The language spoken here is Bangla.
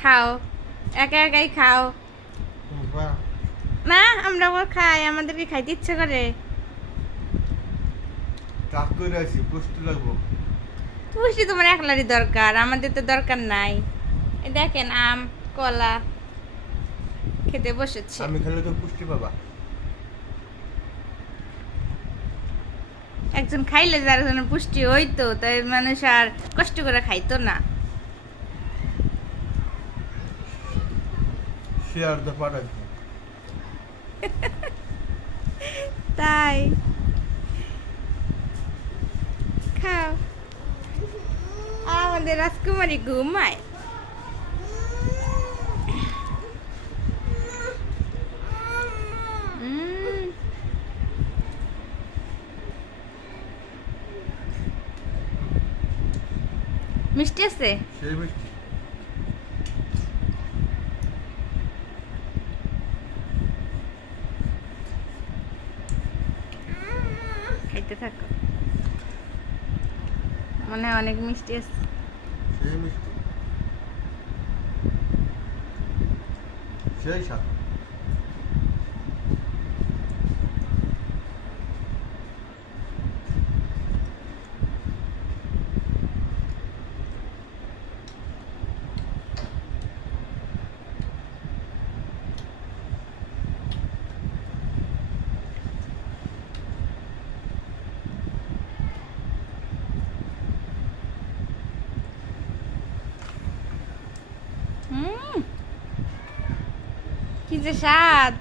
খাও, একা একাই খাও। বাহ, না, আমরা আবার খাই, আমাদেরকে খাইতে ইচ্ছে করে। কাজ করে আছি, পুষ্টি লাগবো। পুষ্টি তোমার একলারই দরকার, আমাদের তো দরকার নাই। এই দেখেন আম, কলা খেতে বসেছে। আমি খেলে তো পুষ্টি পাবা। একজন খাইলে যার জন্য পুষ্টি হইতো, তাই মানুষ আর কষ্ট করে খাইতো না। শেয়ার দা পাঠাই। তাই খাও। আর আমাদের রাজকুমারী ঘুমায়। উম, মিষ্টি আছে। সেই মিষ্টি। খাইতে থাকো, মনে হয় অনেক মিষ্টি আছে। সেই মিষ্টি। সেই স্বাদ। কি যে স্বাদ।